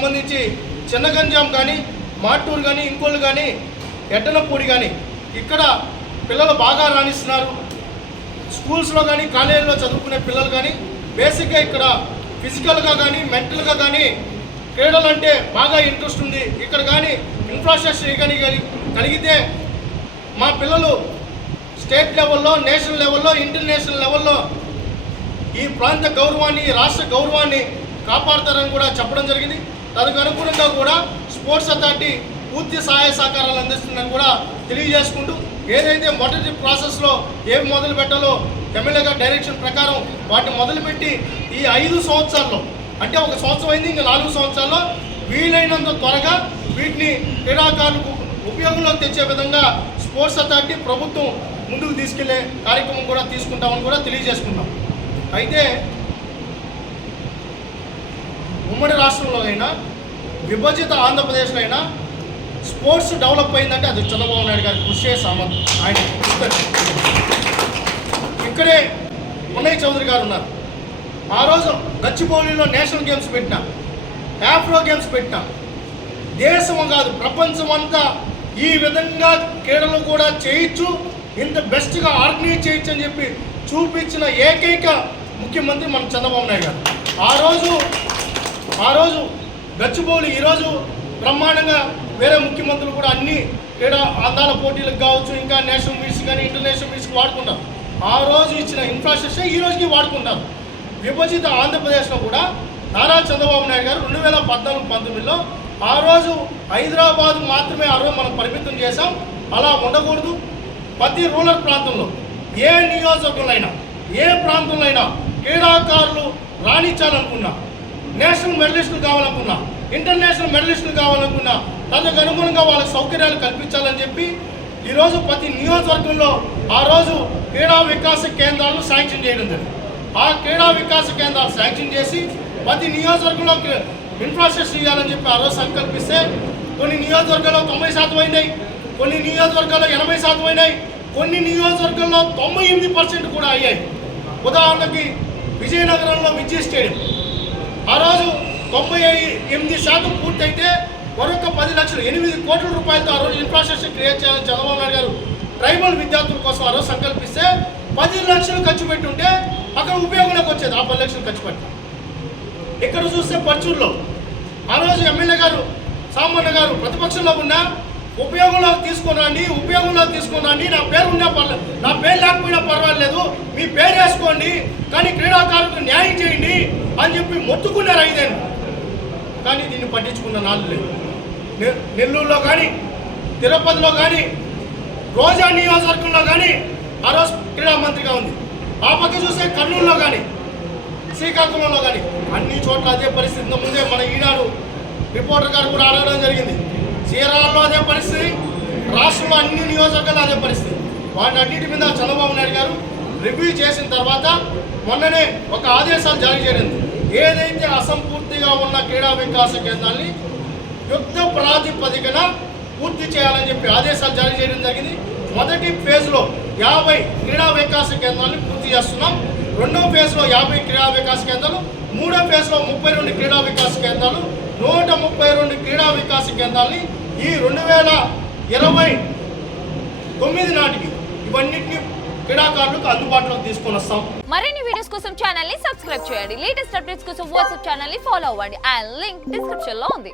సంబంధించి చిన్న గంజాం కానీ మాటూరు కానీ ఇంకోళ్ళు కానీ ఎట్టనపూడి కానీ ఇక్కడ పిల్లలు బాగా రాణిస్తున్నారు. స్కూల్స్లో కానీ కాలేజీలో చదువుకునే పిల్లలు కానీ బేసిక్గా ఇక్కడ ఫిజికల్గా కానీ మెంటల్గా కానీ క్రీడలు అంటే బాగా ఇంట్రెస్ట్ ఉంది. ఇక్కడ కానీ ఇన్ఫ్రాస్ట్రక్చర్ కానీ కలిగితే మా పిల్లలు స్టేట్ లెవెల్లో నేషనల్ లెవెల్లో ఇంటర్నేషనల్ లెవెల్లో ఈ ప్రాంత గౌరవాన్ని రాష్ట్ర గౌరవాన్ని కాపాడతారని కూడా చెప్పడం జరిగింది. దానికి అనుగుణంగా కూడా స్పోర్ట్స్ అథారిటీ పూర్తి సహాయ సహకారాలు అందిస్తుందని కూడా తెలియజేసుకుంటూ ఏదైతే మొదటి ప్రాసెస్లో ఏమి మొదలు పెట్టాలో ఎమ్మెల్యే గారి డైరెక్షన్ ప్రకారం వాటిని మొదలుపెట్టి ఈ ఐదు సంవత్సరాల్లో అంటే ఒక సంవత్సరం అయింది ఇంకా నాలుగు సంవత్సరాల్లో వీలైనంత త్వరగా వీటిని క్రీడాకారులకు ఉపయోగంలోకి తెచ్చే విధంగా స్పోర్ట్స్ అథారిటీ ప్రభుత్వం ముందుకు తీసుకెళ్ళే కార్యక్రమం కూడా తీసుకుంటామని కూడా తెలియజేసుకుంటాం అయితే ఉమ్మడి రాష్ట్రంలో అయినా విభజిత ఆంధ్రప్రదేశ్లో అయినా స్పోర్ట్స్ డెవలప్ అయిందంటే అది చంద్రబాబు నాయుడు గారి కృషి సామర్థ్యం. ఆయన ఇక్కడే ఉన్నయ్య చౌదరి గారు ఉన్నారు. ఆ రోజు గచ్చిబౌలిలో నేషనల్ గేమ్స్ పెట్టినా ఆఫ్రో గేమ్స్ పెట్టినా దేశం కాదు ప్రపంచం అంతా ఈ విధంగా క్రీడలు కూడా చేయొచ్చు ఇంత బెస్ట్గా ఆర్గనైజ్ చేయొచ్చు అని చెప్పి చూపించిన ఏకైక ముఖ్యమంత్రి మన చంద్రబాబు నాయుడు గారు. ఆ రోజు ఆ రోజు గచ్చిబౌలి ఈరోజు బ్రహ్మాండంగా వేరే ముఖ్యమంత్రులు కూడా అన్ని క్రీడా అందాల పోటీలకు కావచ్చు ఇంకా నేషనల్ మీట్స్ కానీ ఇంటర్నేషనల్ మీట్స్కి వాడుకుంటారు. ఆ రోజు ఇచ్చిన ఇన్ఫ్రాస్ట్రక్చర్ ఈ రోజుకి వాడుకుంటారు. విభజిత ఆంధ్రప్రదేశ్లో కూడా నారా చంద్రబాబు నాయుడు గారు రెండు వేల పద్నాలుగు పంతొమ్మిదిలో ఆ రోజు హైదరాబాద్ మాత్రమే ఆ రోజు మనం పరిమితం చేశాం. అలా ఉండకూడదు. ప్రతి రూరల్ ప్రాంతంలో ఏ నియోజకవర్గంలో అయినా ఏ ప్రాంతంలో అయినా క్రీడాకారులు రాణించాలనుకున్నా నేషనల్ మెడలిస్టులు కావాలనుకున్నా ఇంటర్నేషనల్ మెడలిస్టులు కావాలనుకున్నా తనకు అనుగుణంగా వాళ్ళకి సౌకర్యాలు కల్పించాలని చెప్పి ఈరోజు ప్రతి నియోజకవర్గంలో ఆ రోజు క్రీడా వికాస కేంద్రాలను శాంక్షన్ చేయడం జరిగింది. ఆ క్రీడా వికాస కేంద్రాలు శాంక్షన్ చేసి ప్రతి నియోజకవర్గంలో ఇన్ఫ్రాస్ట్రక్చర్ ఇవ్వాలని చెప్పి ఆ రోజు సంకల్పిస్తే కొన్ని నియోజకవర్గాల్లో తొంభై శాతం అయినాయి కొన్ని నియోజకవర్గాల్లో ఎనభై శాతం అయినాయి కొన్ని నియోజకవర్గాల్లో తొంభై ఎనిమిది పర్సెంట్ కూడా అయ్యాయి. ఉదాహరణకి విజయనగరంలో విజయ్ స్టేడియం. ఆ రోజు తొంభై ఎనిమిది శాతం పూర్తయితే మరొక పది లక్షలు ఎనిమిది కోట్ల రూపాయలతో ఆ రోజు ఇన్ఫ్రాస్ట్రక్చర్ క్రియేట్ చేయాలని చంద్రబాబు నాయుడు గారు ట్రైబల్ విద్యార్థుల కోసం ఆ రోజు సంకల్పిస్తే పది లక్షలు ఖర్చు పెట్టుంటే అక్కడ ఉపయోగంలోకి వచ్చేది ఆ పది లక్షలు ఖర్చు పెట్టాం ఇక్కడ చూస్తే పర్చూరులో ఆ రోజు ఎమ్మెల్యే గారు సామాన్య గారు ప్రతిపక్షంలో ఉన్న ఉపయోగంలోకి తీసుకురండి తీసుకున్నాను నా పేరు ఉన్నా పర్లేదు నా పేరు లేకపోయినా పర్వాలేదు. మీ పేరు వేసుకోండి. కానీ క్రీడాకారులకు న్యాయం చేయండి అని చెప్పి మొత్తుకున్నారు ఐదేళ్ళు. కానీ దీన్ని పట్టించుకున్న నాళ్ళు లేదు నెల్లూరులో కానీ తిరుపతిలో కానీ రోజా నియోజకవర్గంలో కానీ ఆ రోజు క్రీడా మంత్రిగా ఉంది. ఆ పక్క చూస్తే కర్నూలులో కానీ శ్రీకాకుళంలో కానీ అన్ని చోట్ల అదే పరిస్థితి. ముందే మన ఈనాడు రిపోర్టర్ గారు కూడా అడగడం జరిగింది. చీరాలలో అదే పరిస్థితి. రాష్ట్రంలో అన్ని నియోజకవర్గాలు అదే పరిస్థితి. వాటన్నిటి మీద చంద్రబాబు నాయుడు గారు రివ్యూ చేసిన తర్వాత మొన్ననే ఒక ఆదేశాలు జారీ చేయడం. ఏదైతే అసంపూర్తిగా ఉన్న క్రీడా వికాస కేంద్రాన్ని యుద్ధ ప్రాతిపదికన పూర్తి చేయాలని చెప్పి ఆదేశాలు జారీ చేయడం జరిగింది. మొదటి ఫేజ్లో యాభై క్రీడా వికాస కేంద్రాన్ని పూర్తి చేస్తున్నాం. రెండో ఫేజ్లో యాభై క్రీడా వికాస కేంద్రాలు మూడో ఫేజ్లో ముప్పై రెండు క్రీడా వికాస కేంద్రాలు నూట ముప్పై రెండు క్రీడా వికాస కేంద్రాలని ఈ రెండు వేల ఇరవై తొమ్మిది నాటికి ఇవన్నిటిని క్రీడాకారులకు అందుబాటులోకి తీసుకొని వస్తాం. మరిన్ని వీడియోస్ కోసం ఛానల్ని సబ్స్క్రైబ్ చేయండి. లేటెస్ట్ అప్డేట్స్ కోసం వాట్సాప్ ఛానల్ని ఫాలో అవ్వండి. అండ్ లింక్ డిస్క్రిప్షన్లో ఉంది.